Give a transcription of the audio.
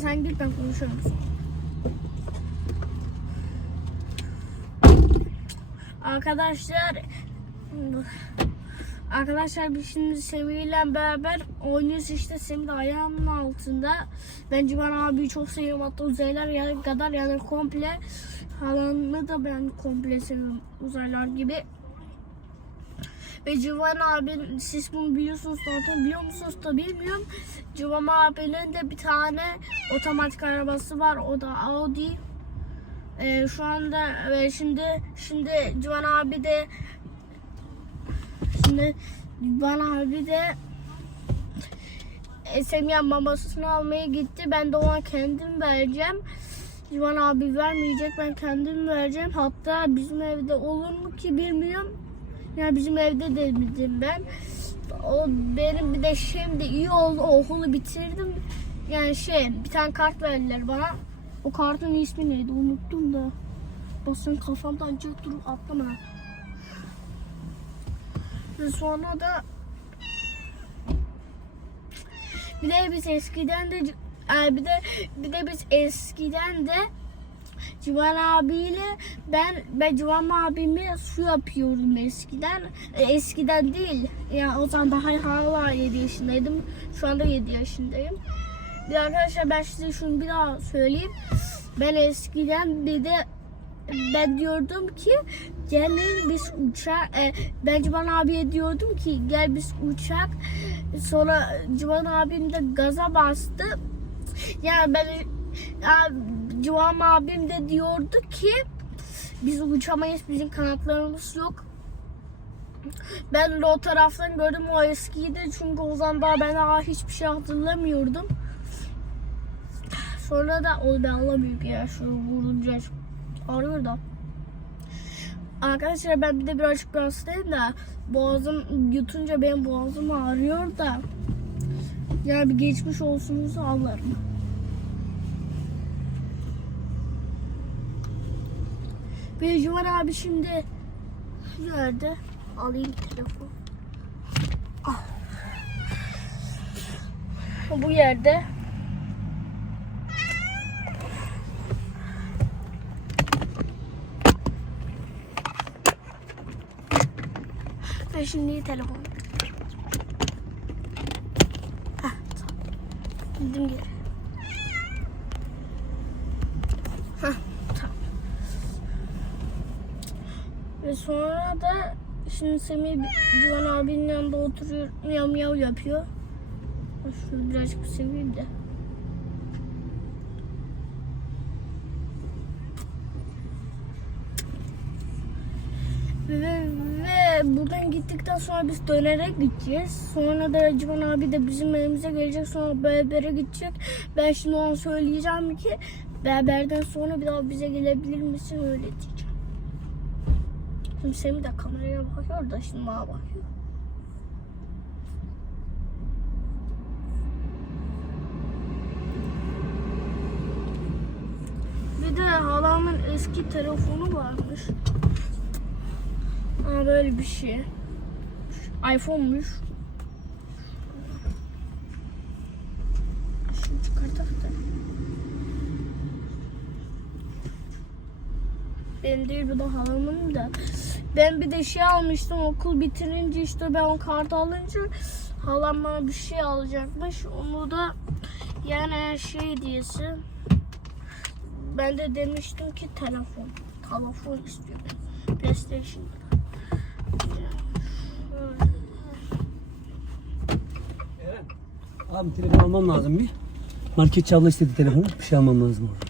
sen git ben konuşurum. Arkadaşlar Arkadaşlar biz şimdi Semih ile beraber oynuyoruz işte Semih de ayağımın altında. Ben Civan abiyi çok seviyorum hatta uzaylar kadar yani komple halanı da ben komple seviyorum uzaylar gibi. Ve Civan abinin siz bunu biliyorsunuz zaten biliyor musunuz da bilmiyorum. Civan abinin de bir tane otomatik arabası var o da Audi. Ee, şu anda e, şimdi şimdi Civan abi de Şimdi bana abi de Semih mamasını almaya gitti. Ben de ona kendim vereceğim. Civan abi vermeyecek. Ben kendim vereceğim. Hatta bizim evde olur mu ki bilmiyorum. Yani bizim evde de dedim ben. O benim bir de şimdi iyi oldu. Okulu bitirdim. Yani şey bir tane kart verdiler bana. O kartın ismi neydi unuttum da. Basın kafamda acayip durup atlama. Ve sonra da bir de biz eskiden de e, bir de bir de biz eskiden de Civan abiyle ben ben Civan abimi su yapıyordum eskiden. E, eskiden değil. Yani o zaman daha hala 7 yaşındaydım. Şu anda 7 yaşındayım. Bir arkadaşlar ben size şunu bir daha söyleyeyim. Ben eskiden bir de ben diyordum ki gelin biz uçak e, ben Civan abiye diyordum ki gel biz uçak sonra Civan abim de gaza bastı yani ben Civan abim de diyordu ki biz uçamayız bizim kanatlarımız yok ben de o taraftan gördüm o eskiydi çünkü o zaman daha ben daha hiçbir şey hatırlamıyordum sonra da o ben alamıyorum ya şu vurunca ağrıyor da. Arkadaşlar ben bir de birazcık bir hastayım da boğazım yutunca benim boğazım ağrıyor da yani bir geçmiş olsunuzu alırım. Civan abi şimdi yerde alayım telefon. Ah. Bu yerde Ve şimdi telefon. Heh. Gittim geri. Heh, Ve sonra da şimdi Semih Civan abinin yanında oturuyor. Miyav miyav yapıyor. Şunu birazcık seveyim de. Ve, ve buradan gittikten sonra biz dönerek gideceğiz. Sonra da Civan abi de bizim evimize gelecek. Sonra berbere gidecek. Ben şimdi ona söyleyeceğim ki berberden sonra bir daha bize gelebilir misin öyle diyeceğim. Şimdi Semih de kameraya bakıyor da şimdi bana bakıyor. Bir de halamın eski telefonu varmış. Aa, böyle bir şey. iPhone'muş. Şunu çıkartak da. Benim değil bu da halamın da. Ben bir de şey almıştım okul bitirince işte ben o kartı alınca halam bana bir şey alacakmış. Onu da yani şey diyesi ben de demiştim ki telefon. Telefon istiyorum. PlayStation. Abi telefon almam lazım bir. Marketçi abla istedi telefonu. Bir şey almam lazım orada.